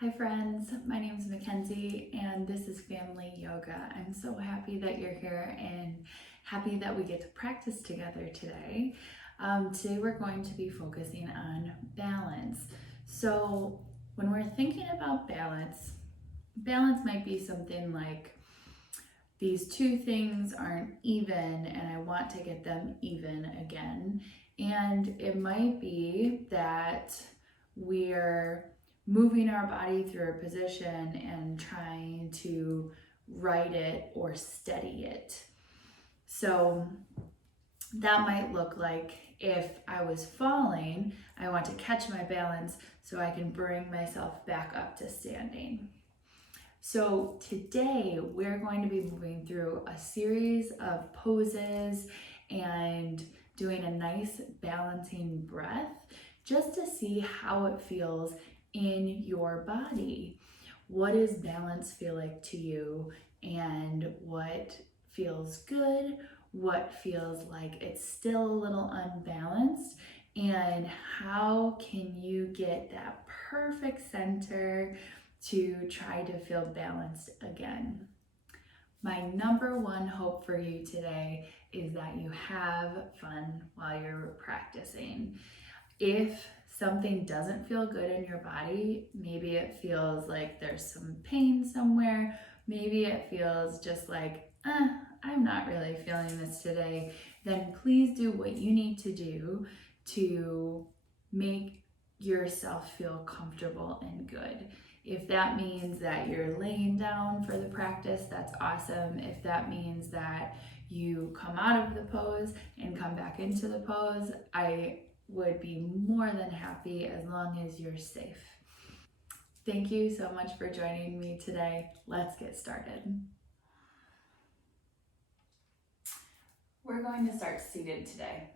Hi friends, my name is Mackenzie and this is Family Yoga. I'm so happy that you're here and happy that we get to practice together today. Today we're going to be focusing on balance. So when we're thinking about balance might be something like these two things aren't even and I want to get them even again. And it might be that we're moving our body through a position and trying to right it or steady it. So that might look like if I was falling, I want to catch my balance so I can bring myself back up to standing. So today we're going to be moving through a series of poses and doing a nice balancing breath just to see how it feels in your body. What does balance feel like to you, and what feels good, what feels like it's still a little unbalanced, and how can you get that perfect center to try to feel balanced again. My number one hope for you today is that you have fun while you're practicing. If something doesn't feel good in your body, maybe it feels like there's some pain somewhere, maybe it feels just like, I'm not really feeling this today, then please do what you need to do to make yourself feel comfortable and good. If that means that you're laying down for the practice, that's awesome. If that means that you come out of the pose and come back into the pose, I would be more than happy as long as you're safe. Thank you so much for joining me today. Let's get started. We're going to start seated today.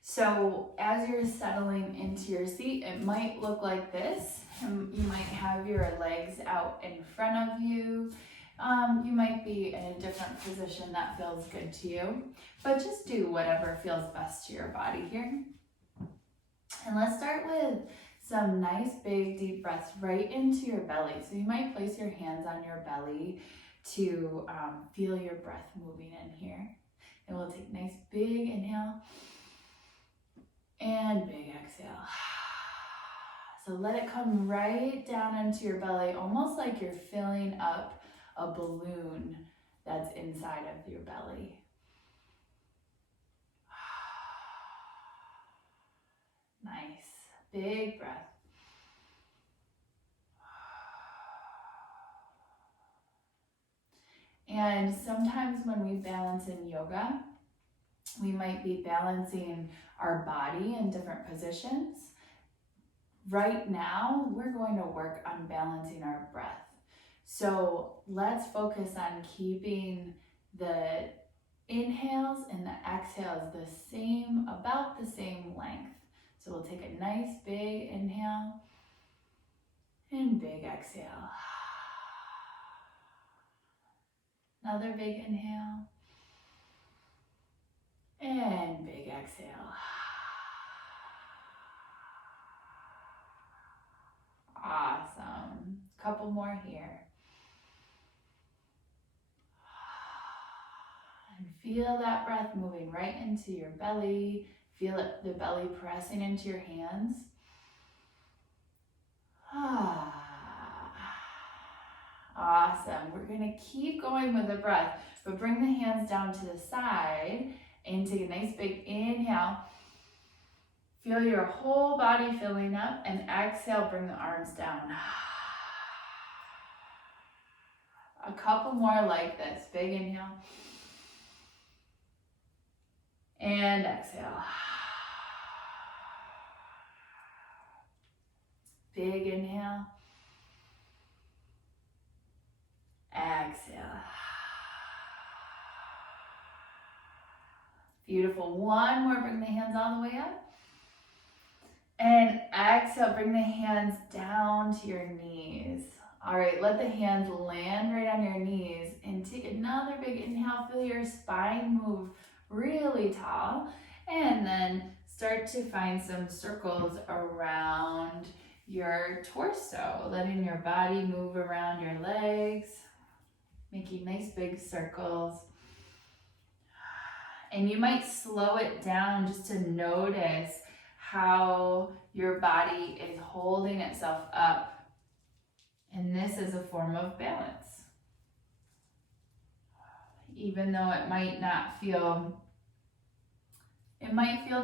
So as you're settling into your seat, it might look like this. You might have your legs out in front of you. You might be in a different position that feels good to you, but just do whatever feels best to your body here. And let's start with some nice big deep breaths right into your belly. So you might place your hands on your belly to feel your breath moving in here. And we'll take a nice big inhale and big exhale. So let it come right down into your belly, almost like you're filling up a balloon that's inside of your belly. Nice, big breath. And sometimes when we balance in yoga, we might be balancing our body in different positions. Right now, we're going to work on balancing our breath. So let's focus on keeping the inhales and the exhales the same, about the same length. So we'll take a nice big inhale and big exhale. Another big inhale and big exhale. Awesome. Couple more here. And feel that breath moving right into your belly. Feel it, the belly pressing into your hands. Awesome. We're going to keep going with the breath, but bring the hands down to the side and take a nice big inhale. Feel your whole body filling up, and exhale, bring the arms down. A couple more like this. Big inhale. And exhale. Big inhale. Exhale. Beautiful. One more. Bring the hands all the way up. And exhale, bring the hands down to your knees. All right, let the hands land right on your knees and take another big inhale. Feel your spine move really tall. And then start to find some circles around your torso, letting your body move around your legs, making nice big circles. And you might slow it down just to notice how your body is holding itself up. And this is a form of balance. Even though it might feel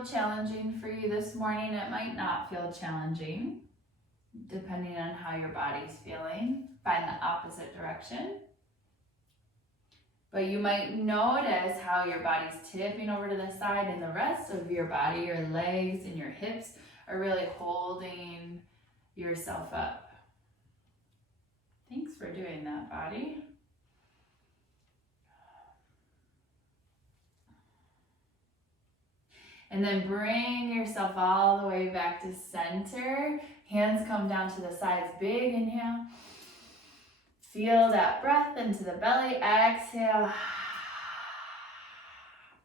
challenging for you this morning, it might not feel challenging, depending on how your body's feeling. Find the opposite direction. But you might notice how your body's tipping over to the side and the rest of your body, your legs and your hips, are really holding yourself up. Thanks for doing that, body. And then bring yourself all the way back to center. Hands come down to the sides. Big inhale. Feel that breath into the belly. Exhale.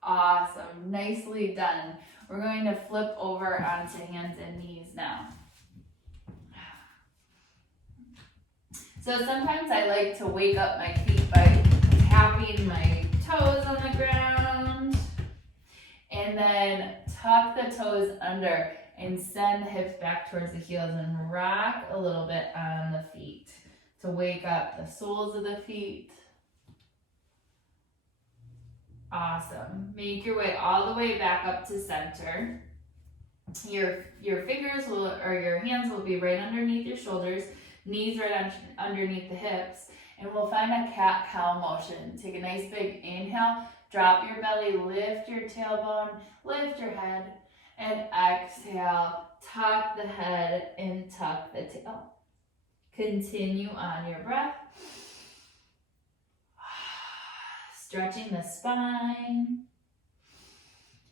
Awesome. Nicely done. We're going to flip over onto hands and knees now. So sometimes I like to wake up my feet by tapping my toes on the ground. And then tuck the toes under and send the hips back towards the heels and rock a little bit on the feet to wake up the soles of the feet. Awesome. Make your way all the way back up to center. Your fingers or your hands will be right underneath your shoulders, knees right underneath the hips, and we'll find a cat-cow motion. Take a nice big inhale. Drop your belly, lift your tailbone, lift your head, and exhale. Tuck the head and tuck the tail. Continue on your breath. Stretching the spine.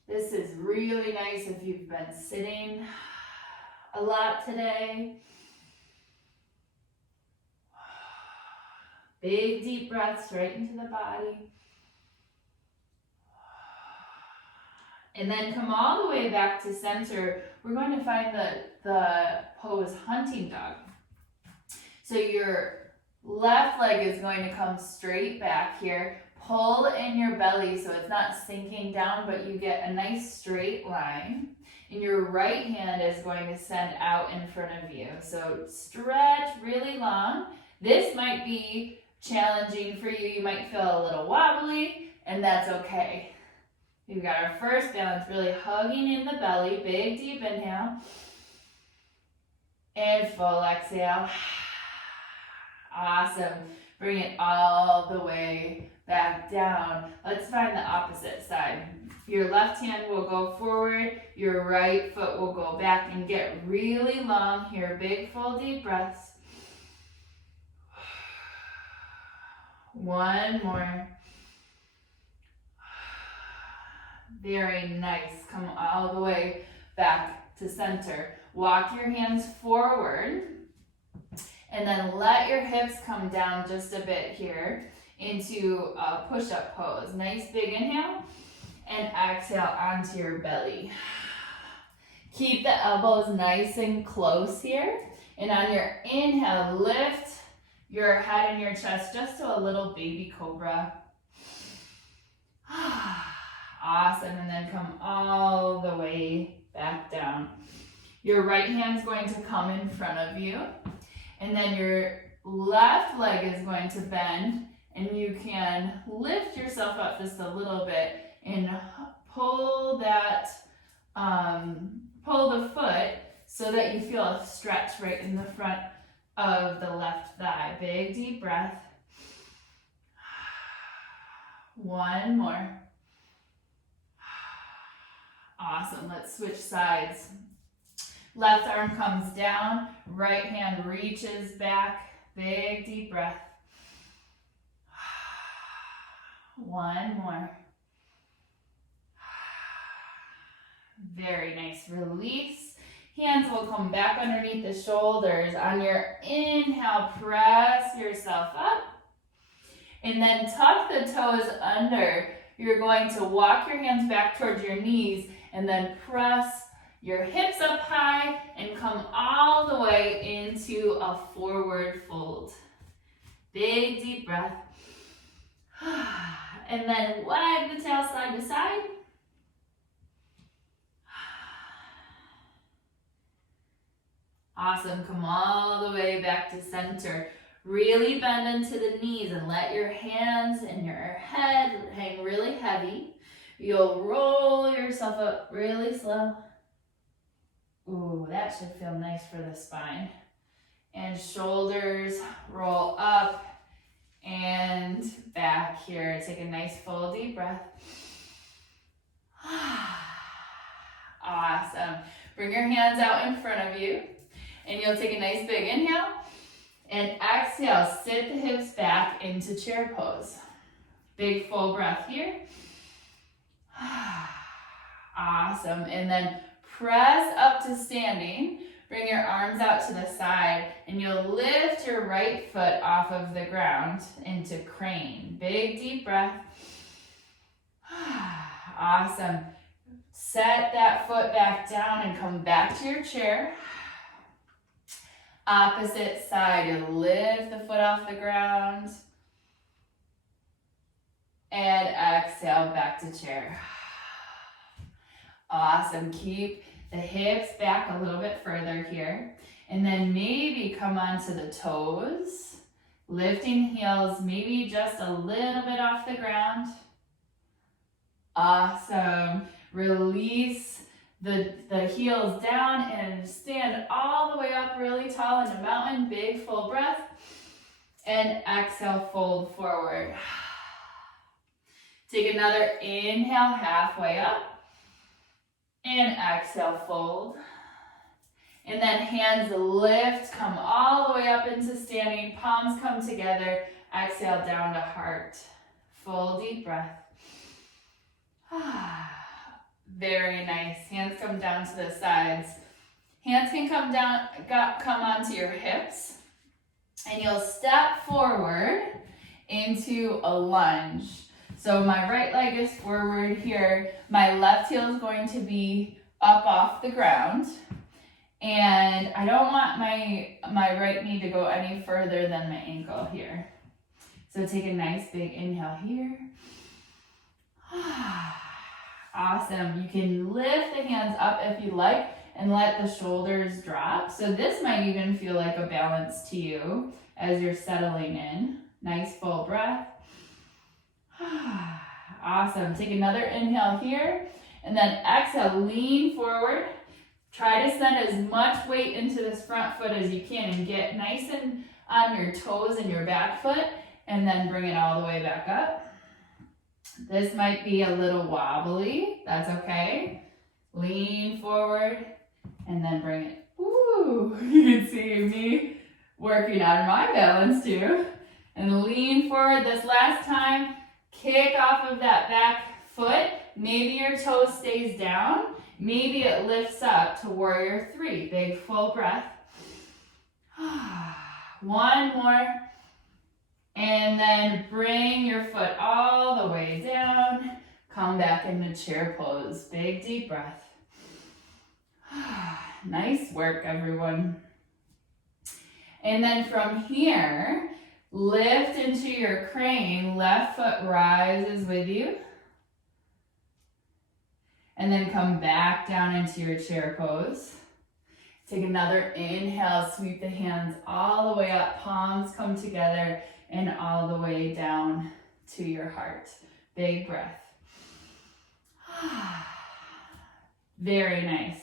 This is really nice if you've been sitting a lot today. Big deep breaths right into the body. And then come all the way back to center. We're going to find the pose hunting dog. So your left leg is going to come straight back here. Pull in your belly so it's not sinking down, but you get a nice straight line. And your right hand is going to send out in front of you. So stretch really long. This might be challenging for you. You might feel a little wobbly, and that's okay. We've got our first balance, really hugging in the belly. Big deep inhale. And full exhale. Awesome. Bring it all the way back down. Let's find the opposite side. Your left hand will go forward. Your right foot will go back, and get really long here. Big full deep breaths. One more. Very nice. Come all the way back to center. Walk your hands forward, and then let your hips come down just a bit here into a push-up pose. Nice big inhale, and exhale onto your belly. Keep the elbows nice and close here, and on your inhale, lift your head and your chest just to a little baby cobra. Awesome, and then come all the way back down. Your right hand's going to come in front of you, and then your left leg is going to bend, and you can lift yourself up just a little bit and pull the foot so that you feel a stretch right in the front of the left thigh. Big deep breath. One more. Awesome. Let's switch sides. Left arm comes down, right hand reaches back. Big deep breath. One more. Very nice. Release. Hands will come back underneath the shoulders. On your inhale, press yourself up. And then tuck the toes under. You're going to walk your hands back towards your knees, and then press your hips up high and come all the way call forward fold. Big deep breath. And then wag the tail side to side. Awesome, come all the way back to center. Really bend into the knees and let your hands and your head hang really heavy. You'll roll yourself up really slow. Ooh, that should feel nice for the spine. And shoulders roll up and back here. Take a nice full deep breath. Awesome. Bring your hands out in front of you. And you'll take a nice big inhale. And exhale, sit the hips back into chair pose. Big full breath here. Awesome. And then press up to standing. Bring your arms out to the side. And you'll lift your right foot off of the ground into crane. Big deep breath. Awesome. Set that foot back down and come back to your chair. Opposite side, you lift the foot off the ground. And exhale, back to chair. Awesome, keep the hips back a little bit further here. And then maybe come onto the toes. Lifting heels, maybe just a little bit off the ground. Awesome, release the heels down and stand all the way up really tall in a mountain. Big full breath. And exhale, fold forward. Take another inhale, halfway up. And exhale, fold. And then hands lift, come all the way up into standing. Palms come together. Exhale down to heart. Full deep breath. Very nice. Hands come down to the sides. Hands can come down, come onto your hips. And you'll step forward into a lunge. So my right leg is forward here. My left heel is going to be up off the ground. And I don't want my right knee to go any further than my ankle here. So take a nice big inhale here. Awesome. You can lift the hands up if you like and let the shoulders drop. So this might even feel like a balance to you as you're settling in. Nice full breath. Awesome. Take another inhale here and then exhale, lean forward. Try to send as much weight into this front foot as you can and get nice and on your toes and your back foot and then bring it all the way back up. This might be a little wobbly. That's okay. Lean forward and then bring it. Ooh, you can see me working on my balance too. And lean forward this last time. Kick off of that back foot. Maybe your toe stays down. Maybe it lifts up to warrior three. Big full breath. One more. And then bring your foot all the way down. Come back into chair pose. Big deep breath. Nice work, everyone. And then from here, lift into your crane. Left foot rises with you. And then come back down into your chair pose. Take another inhale. Sweep the hands all the way up. Palms come together. And all the way down to your heart. Big breath. Very nice.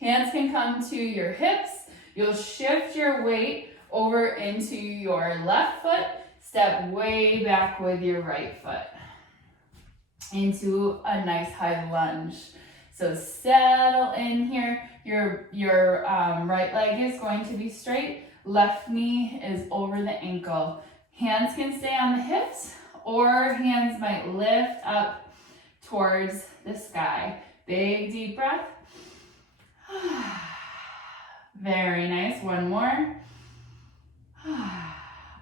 Hands can come to your hips. You'll shift your weight over into your left foot. Step way back with your right foot into a nice high lunge. So settle in here. Your right leg is going to be straight. Left knee is over the ankle. Hands can stay on the hips or hands might lift up towards the sky. Big deep breath. Very nice. One more.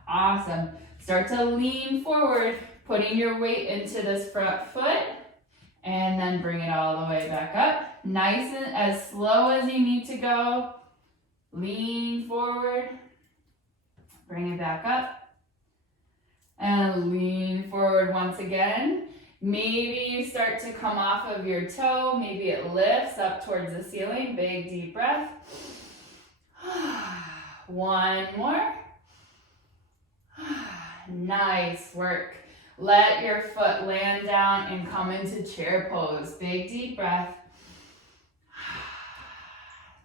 Awesome. Start to lean forward, putting your weight into this front foot and then bring it all the way back up. Nice and as slow as you need to go. Lean forward. Bring it back up. And lean forward once again. Maybe you start to come off of your toe. Maybe it lifts up towards the ceiling. Big deep breath. One more. Nice work. Let your foot land down and come into chair pose. Big deep breath.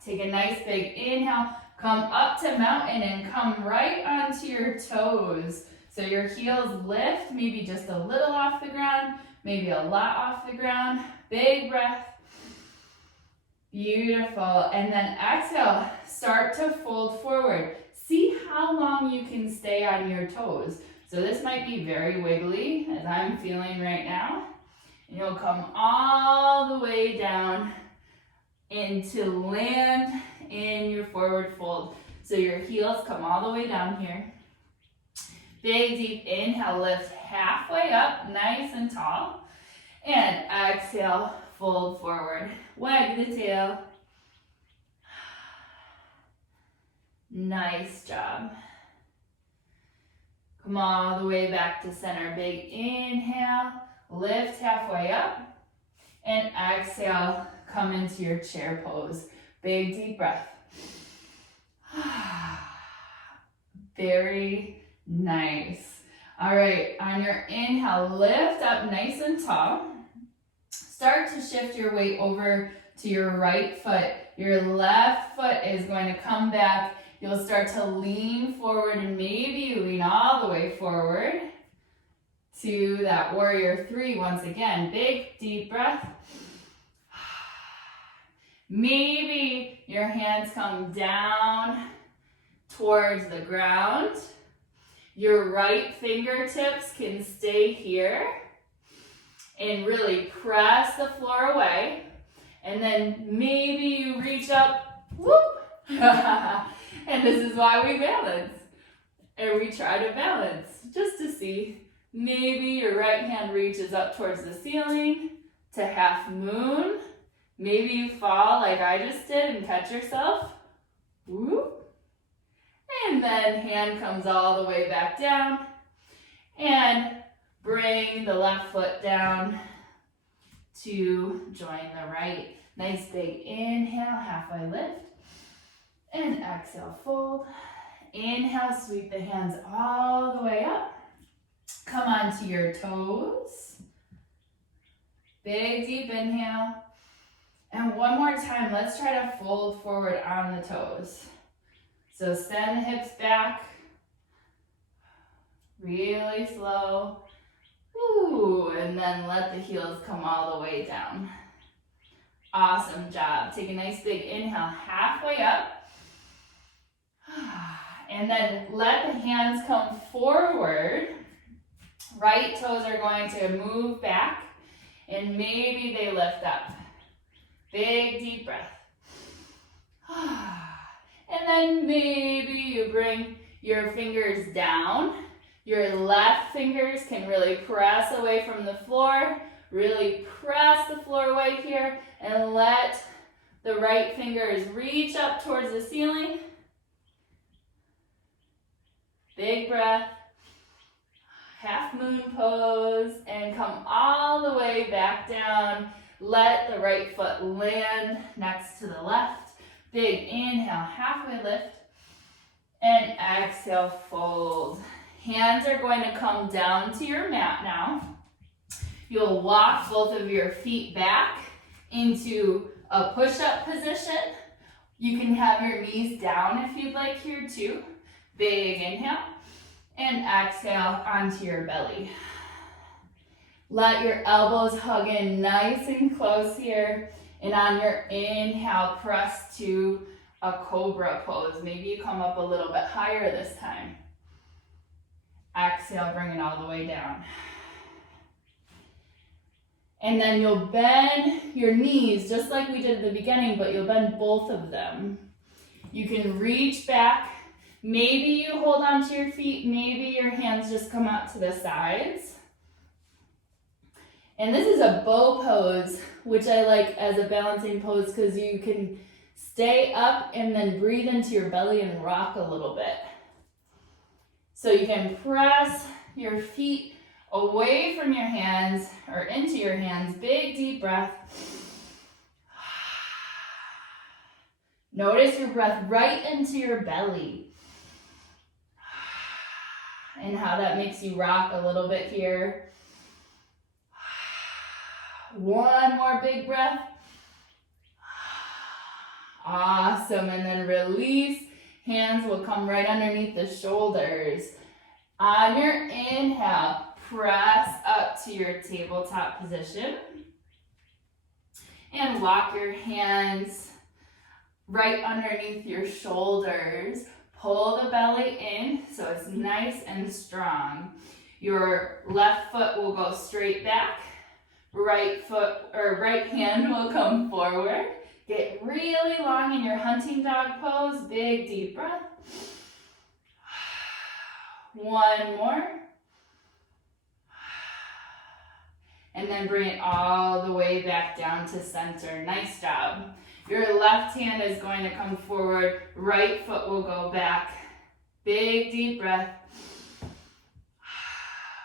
Take a nice big inhale. Come up to mountain and come right onto your toes. So your heels lift, maybe just a little off the ground, maybe a lot off the ground. Big breath. Beautiful. And then exhale, start to fold forward. See how long you can stay on your toes. So this might be very wiggly, as I'm feeling right now. And you'll come all the way down into land in your forward fold. So your heels come all the way down here. Big deep inhale, lift halfway up, nice and tall. And exhale, fold forward. Wag the tail. Nice job. Come all the way back to center. Big inhale, lift halfway up. And exhale, come into your chair pose. Big deep breath. Very nice. All right, on your inhale, lift up nice and tall. Start to shift your weight over to your right foot. Your left foot is going to come back. You'll start to lean forward and maybe you lean all the way forward to that warrior three once again. Big deep breath. Maybe your hands come down towards the ground. Your right fingertips can stay here and really press the floor away. And then maybe you reach up, whoop. And this is why we balance. And we try to balance just to see. Maybe your right hand reaches up towards the ceiling to half moon. Maybe you fall like I just did and catch yourself. Whoop. And then hand comes all the way back down. And bring the left foot down to join the right. Nice big inhale, halfway lift. And exhale, fold. Inhale, sweep the hands all the way up. Come onto your toes. Big deep inhale. And one more time, let's try to fold forward on the toes. So send the hips back. Really slow. Ooh, and then let the heels come all the way down. Awesome job. Take a nice big inhale, halfway up. And then let the hands come forward. Right toes are going to move back and maybe they lift up. Big deep breath. And then maybe you bring your fingers down. Your left fingers can really press away from the floor. Really press the floor away here and let the right fingers reach up towards the ceiling. Big breath. Half moon pose and come all the way back down. Let the right foot land next to the left. Big inhale, halfway lift. And exhale, fold. Hands are going to come down to your mat now. You'll walk both of your feet back into a push-up position. You can have your knees down if you'd like here too. Big inhale. And exhale onto your belly. Let your elbows hug in nice and close here. And on your inhale, press to a cobra pose. Maybe you come up a little bit higher this time. Exhale, bring it all the way down. And then you'll bend your knees just like we did at the beginning, but you'll bend both of them. You can reach back. Maybe you hold onto your feet. Maybe your hands just come out to the sides. And this is a bow pose, which I like as a balancing pose because you can stay up and then breathe into your belly and rock a little bit. So you can press your feet away from your hands or into your hands. Big deep breath. Notice your breath right into your belly. And how that makes you rock a little bit here. One more big breath. Awesome, and then release. Hands will come right underneath the shoulders. On your inhale, press up to your tabletop position. And walk your hands right underneath your shoulders. Pull the belly in so it's nice and strong. Your left foot will go straight back. Right hand will come forward. Get really long in your hunting dog pose. Big deep breath. One more. And then bring it all the way back down to center. Nice job. Your left hand is going to come forward. Right foot will go back. Big deep breath.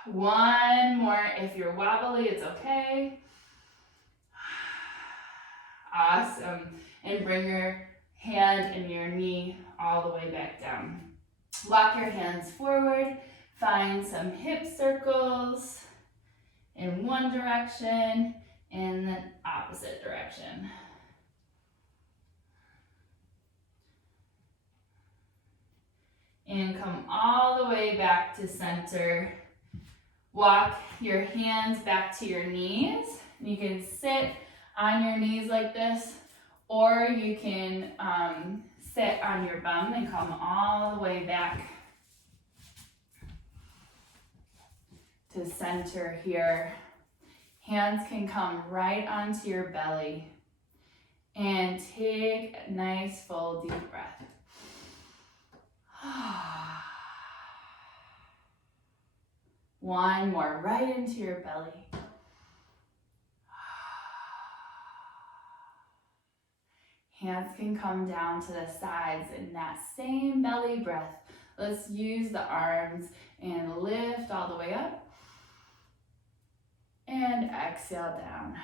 One more. If you're wobbly, it's okay. Awesome. And bring your hand and your knee all the way back down. Walk your hands forward. Find some hip circles in one direction and then opposite direction. And come all the way back to center. Walk your hands back to your knees. You can sit on your knees like this, or you can sit on your bum and come all the way back to center here. Hands can come right onto your belly. And take a nice full deep breath. One more, right into your belly. Hands can come down to the sides in that same belly breath. Let's use the arms and lift all the way up. And exhale down.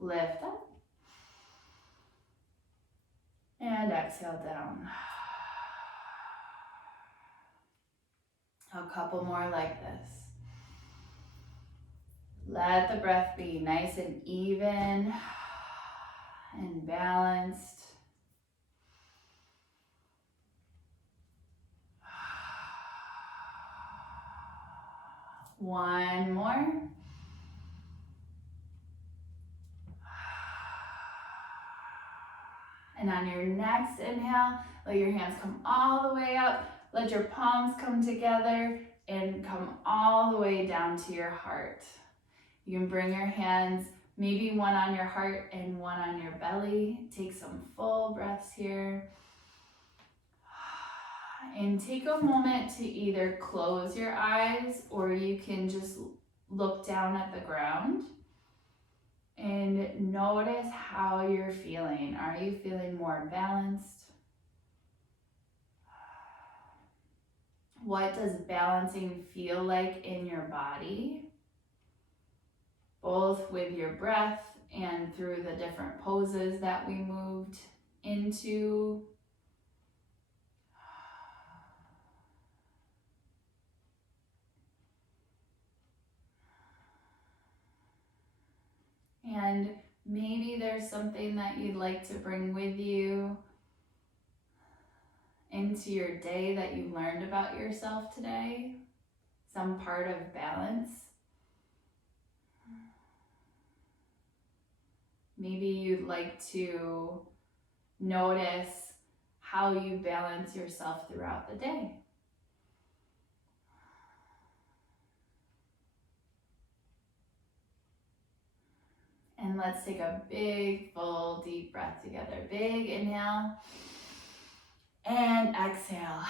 Lift up. And exhale down. A couple more like this. Let the breath be nice and even and balanced. One more. And on your next inhale, let your hands come all the way up. Let your palms come together and come all the way down to your heart. You can bring your hands, maybe one on your heart and one on your belly. Take some full breaths here. And take a moment to either close your eyes or you can just look down at the ground and notice how you're feeling. Are you feeling more balanced? What does balancing feel like in your body? Both with your breath and through the different poses that we moved into. And maybe there's something that you'd like to bring with you into your day that you learned about yourself today. Some part of balance. Maybe you'd like to notice how you balance yourself throughout the day. And let's take a big, full, deep breath together. Big inhale and exhale.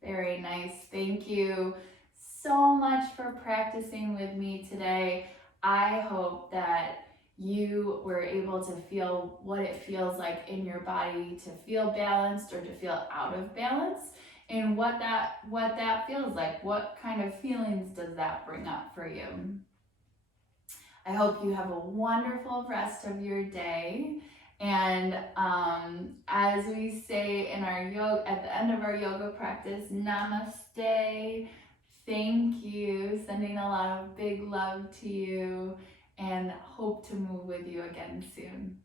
Very nice. Thank you so much for practicing with me today. I hope that you were able to feel what it feels like in your body to feel balanced or to feel out of balance, and what that feels like. What kind of feelings does that bring up for you? I hope you have a wonderful rest of your day. And as we say in our yoga, at the end of our yoga practice, namaste, thank you, sending a lot of big love to you, and hope to move with you again soon.